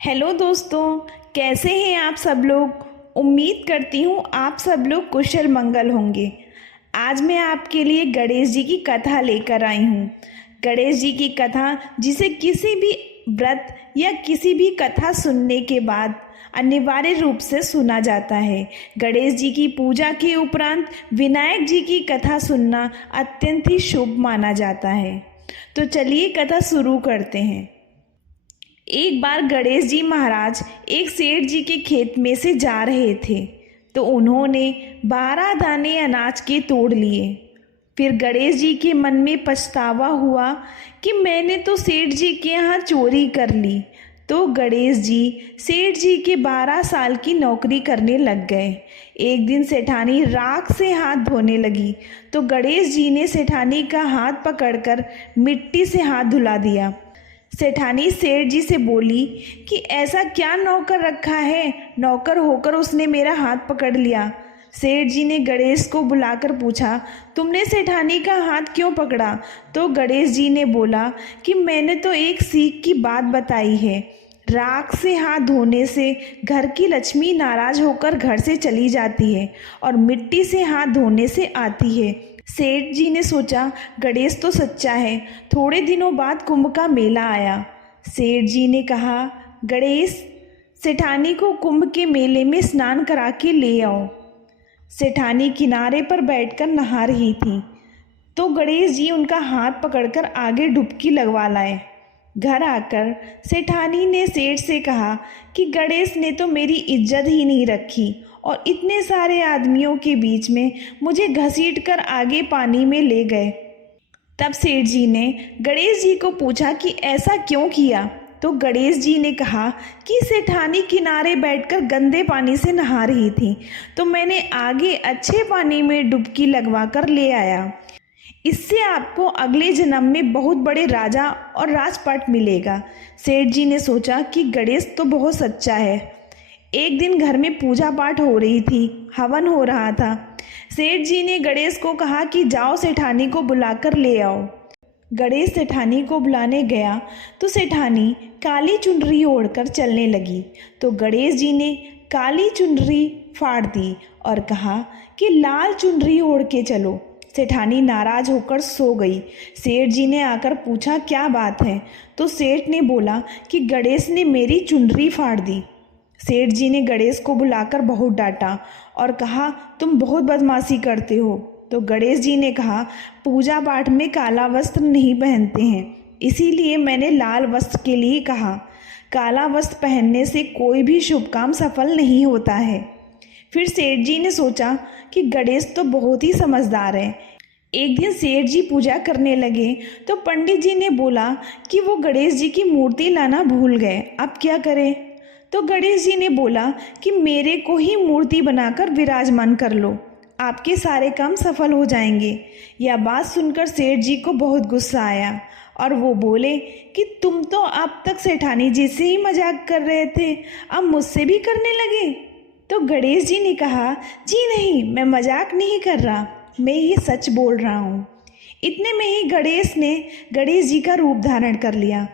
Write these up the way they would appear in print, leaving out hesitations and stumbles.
Hello दोस्तों, कैसे हैं आप सब लोग। उम्मीद करती हूँ आप सब लोग कुशल मंगल होंगे। आज मैं आपके लिए गणेश जी की कथा लेकर आई हूँ। गणेश जी की कथा जिसे किसी भी व्रत या किसी भी कथा सुनने के बाद अनिवार्य रूप से सुना जाता है। गणेश जी की पूजा के उपरांत विनायक जी की कथा सुनना अत्यंत ही शुभ माना जाता है। तो चलिए कथा शुरू करते हैं। एक बार गणेश जी महाराज एक सेठ जी के खेत में से जा रहे थे तो उन्होंने 12 दाने अनाज के तोड़ लिए। फिर गणेश जी के मन में पछतावा हुआ कि मैंने तो सेठ जी के यहाँ चोरी कर ली। तो गणेश जी सेठ जी के 12 साल की नौकरी करने लग गए। एक दिन सेठानी राख से हाथ धोने लगी तो गणेश जी ने सेठानी का हाथ पकड़कर मिट्टी से हाथ धुला दिया। सेठानी सेठ जी से बोली कि ऐसा क्या नौकर रखा है, नौकर होकर उसने मेरा हाथ पकड़ लिया। सेठ जी ने गणेश को बुलाकर पूछा, तुमने सेठानी का हाथ क्यों पकड़ा। तो गणेश जी ने बोला कि मैंने तो एक सीख की बात बताई है। राख से हाथ धोने से घर की लक्ष्मी नाराज होकर घर से चली जाती है और मिट्टी से हाथ धोने से आती है। सेठ जी ने सोचा गणेश तो सच्चा है। थोड़े दिनों बाद कुंभ का मेला आया। सेठ जी ने कहा, गणेश सेठानी को कुंभ के मेले में स्नान करा के ले आओ। सेठानी किनारे पर बैठकर नहा रही थी तो गणेश जी उनका हाथ पकड़कर आगे डुबकी लगवा लाए। घर आकर सेठानी ने सेठ से कहा कि गणेश ने तो मेरी इज्जत ही नहीं रखी और इतने सारे आदमियों के बीच में मुझे घसीटकर आगे पानी में ले गए। तब सेठ जी ने गणेश जी को पूछा कि ऐसा क्यों किया। तो गणेश जी ने कहा कि सेठानी किनारे बैठकर गंदे पानी से नहा रही थी तो मैंने आगे अच्छे पानी में डुबकी लगवा कर ले आया। इससे आपको अगले जन्म में बहुत बड़े राजा और राजपाट मिलेगा। सेठ जी ने सोचा कि गणेश तो बहुत सच्चा है। एक दिन घर में पूजा पाठ हो रही थी, हवन हो रहा था। सेठ जी ने गणेश को कहा कि जाओ सेठानी को बुलाकर ले आओ। गणेश सेठानी को बुलाने गया तो सेठानी काली चुनरी ओढ़कर चलने लगी तो गणेश जी ने काली चुनरी फाड़ दी और कहा कि लाल चुनरी ओढ़ के चलो। सेठानी नाराज होकर सो गई। सेठ जी ने आकर पूछा क्या बात है। तो सेठ ने बोला कि गणेश ने मेरी चुनरी फाड़ दी। सेठ जी ने गणेश को बुलाकर बहुत डांटा और कहा तुम बहुत बदमाशी करते हो। तो गणेश जी ने कहा पूजा पाठ में काला वस्त्र नहीं पहनते हैं, इसीलिए मैंने लाल वस्त्र के लिए कहा। काला वस्त्र पहनने से कोई भी शुभ काम सफल नहीं होता है। फिर सेठ जी ने सोचा कि गणेश तो बहुत ही समझदार है। एक दिन सेठ जी पूजा करने लगे तो पंडित जी ने बोला कि वो गणेश जी की मूर्ति लाना भूल गए, अब क्या करें। तो गणेश जी ने बोला कि मेरे को ही मूर्ति बनाकर विराजमान कर लो, आपके सारे काम सफल हो जाएंगे। यह बात सुनकर सेठ जी को बहुत गुस्सा आया और वो बोले कि तुम तो अब तक सेठानी जी से ही मजाक कर रहे थे, अब मुझसे भी करने लगे। तो गणेश जी ने कहा जी नहीं, मैं मजाक नहीं कर रहा, मैं ये सच बोल रहा हूँ। इतने में ही गणेश ने गणेश जी का रूप धारण कर लिया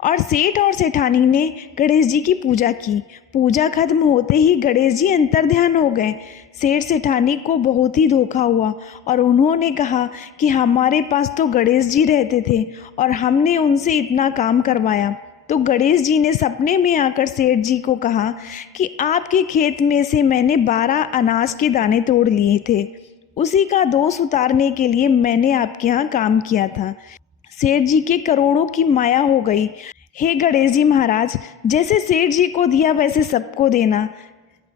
और सेठ और सेठानी ने गणेश जी की पूजा की। पूजा खत्म होते ही गणेश जी अंतर्ध्यान हो गए। सेठ सेठानी को बहुत ही धोखा हुआ और उन्होंने कहा कि हमारे पास तो गणेश जी रहते थे और हमने उनसे इतना काम करवाया। तो गणेश जी ने सपने में आकर सेठ जी को कहा कि आपके खेत में से मैंने 12 अनाज के दाने तोड़ लिए थे, उसी का दोष उतारने के लिए मैंने आपके यहाँ काम किया था। सेठ जी के करोड़ों की माया हो गई। हे गणेश जी महाराज, जैसे सेठ जी को दिया वैसे सबको देना,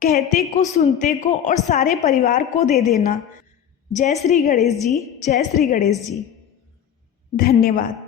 कहते को सुनते को और सारे परिवार को दे देना। जय श्री गणेश जी, जय श्री गणेश जी। धन्यवाद।